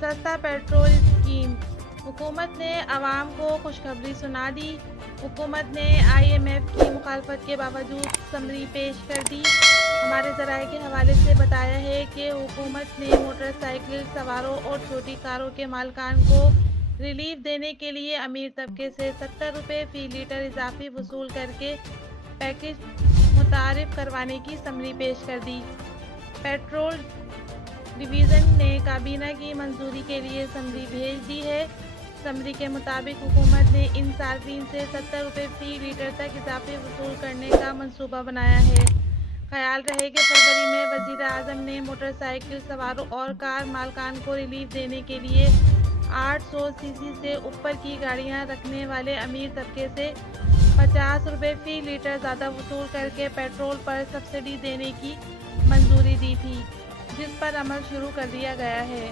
सस्ता petrol scheme. हुकूमत ने आवाम को खुशखबरी सुना दी। हुकूमत ने IMF की मुखालफत के बावजूद समरी पेश कर दी। हमारे ज़राए के हवाले से बताया है कि हुकूमत ने मोटरसाइकिल सवारों और छोटी कारों के मालिकान को रिलीफ देने के लिए अमीर तबके से 70 रुपये फ़ी लीटर इजाफी वसूल करके पैकेज मुतारिफ करवाने की समरी पेश कर दी। पेट्रोल डिवीज़न ने काबीना की मंजूरी के लिए समरी भेज दी है। समरी के मुताबिक हुकूमत ने इन सार्फिन से 70 रुपये फ़ी लीटर तक इजाफे वसूल करने का मंसूबा बनाया है। ख्याल रहे कि फरवरी में वज़ीर आज़म ने मोटरसाइकिल सवारों और कार मालिकान को रिलीफ देने के लिए 800 सीसी से ऊपर की गाड़ियां रखने वाले अमीर तबके से 50 रुपये फ़ी लीटर ज़्यादा वसूल करके पेट्रोल पर सब्सिडी देने की मंजूरी दी थी, जिस पर अमल शुरू कर दिया गया है।